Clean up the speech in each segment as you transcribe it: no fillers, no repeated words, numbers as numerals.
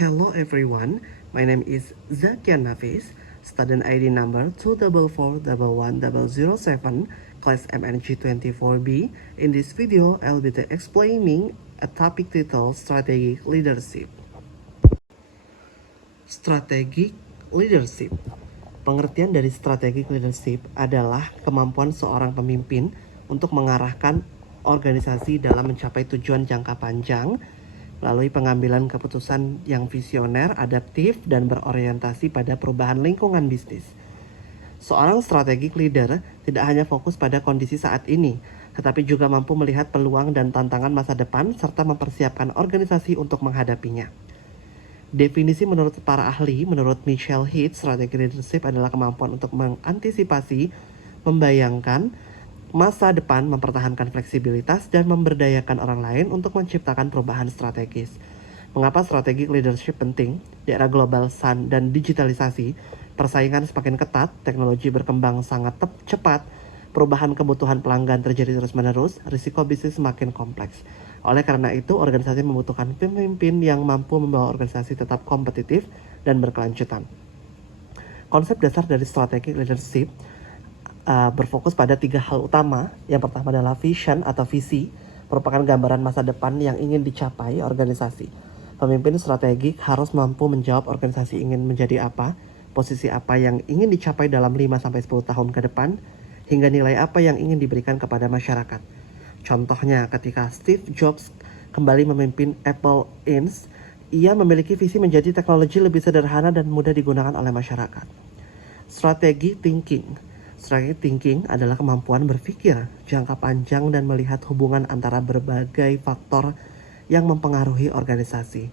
Hello everyone, my name is Zakian Nafis, student ID number 2441107, class MNG24B. In this video, I'll be explaining a topic titled Strategic Leadership. Strategic Leadership. Pengertian dari strategic leadership adalah kemampuan seorang pemimpin untuk mengarahkan organisasi dalam mencapai tujuan jangka panjang melalui pengambilan keputusan yang visioner, adaptif, dan berorientasi pada perubahan lingkungan bisnis. Seorang strategic leader tidak hanya fokus pada kondisi saat ini, tetapi juga mampu melihat peluang dan tantangan masa depan serta mempersiapkan organisasi untuk menghadapinya. Definisi menurut para ahli, menurut Michelle Heath, strategic leadership adalah kemampuan untuk mengantisipasi, membayangkan masa depan, mempertahankan fleksibilitas, dan memberdayakan orang lain untuk menciptakan perubahan strategis. Mengapa strategic leadership penting? Di era global dan digitalisasi, persaingan semakin ketat, teknologi berkembang sangat cepat, perubahan kebutuhan pelanggan terjadi terus-menerus, risiko bisnis semakin kompleks. Oleh karena itu, organisasi membutuhkan pemimpin yang mampu membawa organisasi tetap kompetitif dan berkelanjutan. Konsep dasar dari strategic leadership berfokus pada 3 hal utama. Yang pertama adalah vision atau visi, merupakan gambaran masa depan yang ingin dicapai organisasi. Pemimpin strategik harus mampu menjawab organisasi ingin menjadi apa, posisi apa yang ingin dicapai dalam 5-10 tahun ke depan, hingga nilai apa yang ingin diberikan kepada masyarakat. Contohnya ketika Steve Jobs kembali memimpin Apple Inc., ia memiliki visi menjadi teknologi lebih sederhana dan mudah digunakan oleh masyarakat. Strategi thinking. Strategic thinking adalah kemampuan berpikir jangka panjang dan melihat hubungan antara berbagai faktor yang mempengaruhi organisasi.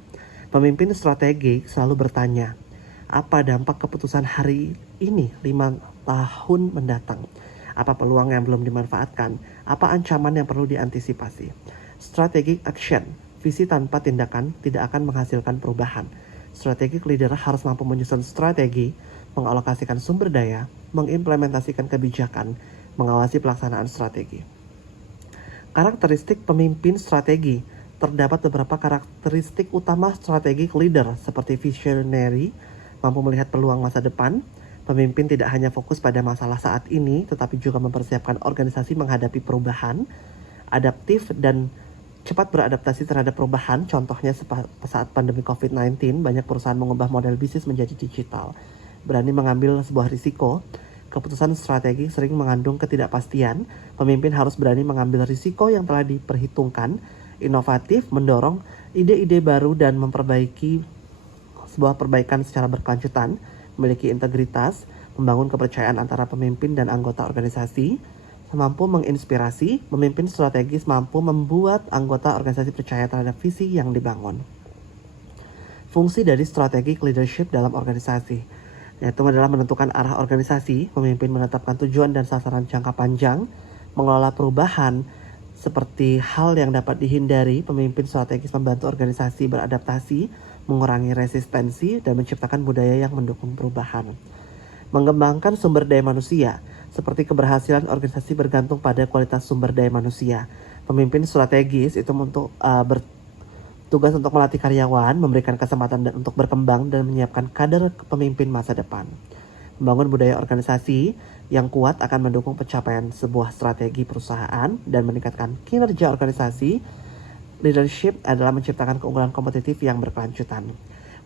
Pemimpin strategik selalu bertanya, apa dampak keputusan hari ini 5 tahun mendatang? Apa peluang yang belum dimanfaatkan? Apa ancaman yang perlu diantisipasi? Strategic action, visi tanpa tindakan tidak akan menghasilkan perubahan. Strategic leader harus mampu menyusun strategi, mengalokasikan sumber daya, mengimplementasikan kebijakan, mengawasi pelaksanaan strategi. Karakteristik pemimpin strategi. Terdapat beberapa karakteristik utama strategic leader seperti visionary, mampu melihat peluang masa depan. Pemimpin tidak hanya fokus pada masalah saat ini, tetapi juga mempersiapkan organisasi menghadapi perubahan, adaptif dan cepat beradaptasi terhadap perubahan. Contohnya saat pandemi COVID-19, banyak perusahaan mengubah model bisnis menjadi digital. Berani mengambil sebuah risiko. Keputusan strategi sering mengandung ketidakpastian. Pemimpin harus berani mengambil risiko yang telah diperhitungkan, inovatif, mendorong ide-ide baru dan memperbaiki sebuah perbaikan secara berkelanjutan, memiliki integritas, membangun kepercayaan antara pemimpin dan anggota organisasi, mampu menginspirasi. Pemimpin strategis mampu membuat anggota organisasi percaya terhadap visi yang dibangun. Fungsi dari strategic leadership dalam organisasi, yaitu adalah menentukan arah organisasi, pemimpin menetapkan tujuan dan sasaran jangka panjang, mengelola perubahan seperti hal yang dapat dihindari. Pemimpin strategis membantu organisasi beradaptasi, mengurangi resistensi, dan menciptakan budaya yang mendukung perubahan. Mengembangkan sumber daya manusia, seperti keberhasilan organisasi bergantung pada kualitas sumber daya manusia. Pemimpin strategis itu bertugas untuk melatih karyawan, memberikan kesempatan untuk berkembang, dan menyiapkan kader pemimpin masa depan. Membangun budaya organisasi yang kuat akan mendukung pencapaian sebuah strategi perusahaan dan meningkatkan kinerja organisasi. Leadership adalah menciptakan keunggulan kompetitif yang berkelanjutan.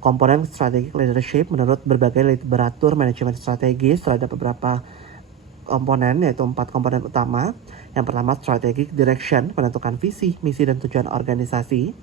Komponen strategic leadership menurut berbagai literatur manajemen strategis terhadap beberapa komponen, yaitu 4 komponen utama. Yang pertama, strategic direction, menentukan visi, misi, dan tujuan organisasi.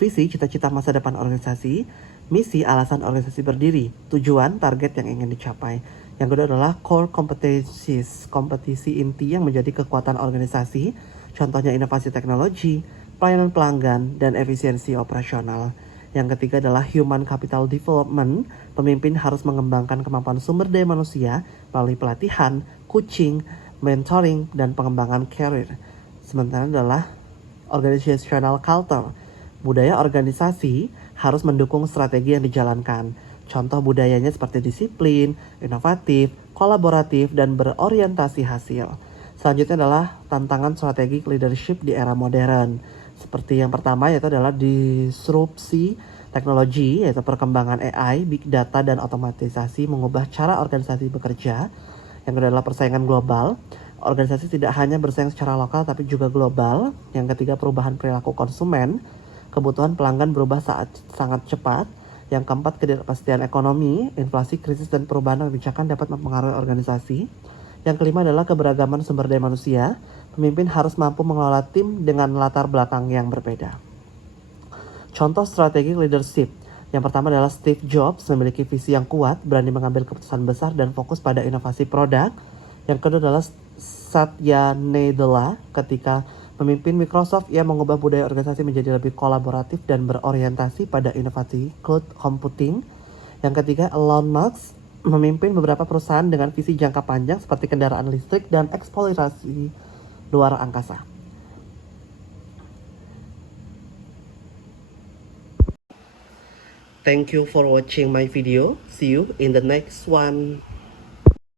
Visi, cita-cita masa depan organisasi. Misi, alasan organisasi berdiri. Tujuan, target yang ingin dicapai. Yang kedua adalah core competencies, kompetisi inti yang menjadi kekuatan organisasi. Contohnya inovasi teknologi, pelayanan pelanggan, dan efisiensi operasional. Yang ketiga adalah human capital development. Pemimpin harus mengembangkan kemampuan sumber daya manusia melalui pelatihan, coaching, mentoring, dan pengembangan karir. Sementara adalah organizational culture. Budaya organisasi harus mendukung strategi yang dijalankan. Contoh budayanya seperti disiplin, inovatif, kolaboratif, dan berorientasi hasil. Selanjutnya adalah tantangan strategic leadership di era modern. Seperti yang pertama yaitu adalah disrupsi Teknologi, yaitu perkembangan AI, big data, dan otomatisasi mengubah cara organisasi bekerja. Yang kedua adalah persaingan global. Organisasi tidak hanya bersaing secara lokal tapi juga global. Yang ketiga, perubahan perilaku konsumen. Kebutuhan pelanggan berubah sangat cepat. Yang keempat, ketidakpastian ekonomi, inflasi, krisis, dan perubahan kebijakan dapat mempengaruhi organisasi. Yang kelima adalah keberagaman sumber daya manusia. Pemimpin harus mampu mengelola tim dengan latar belakang yang berbeda. Contoh strategi leadership. Yang pertama adalah Steve Jobs memiliki visi yang kuat, berani mengambil keputusan besar dan fokus pada inovasi produk. Yang kedua adalah Satya Nadella. Ketika memimpin Microsoft, ia mengubah budaya organisasi menjadi lebih kolaboratif dan berorientasi pada inovasi cloud computing. Yang ketiga, Elon Musk memimpin beberapa perusahaan dengan visi jangka panjang seperti kendaraan listrik dan eksplorasi luar angkasa. Thank you for watching my video. See you in the next one.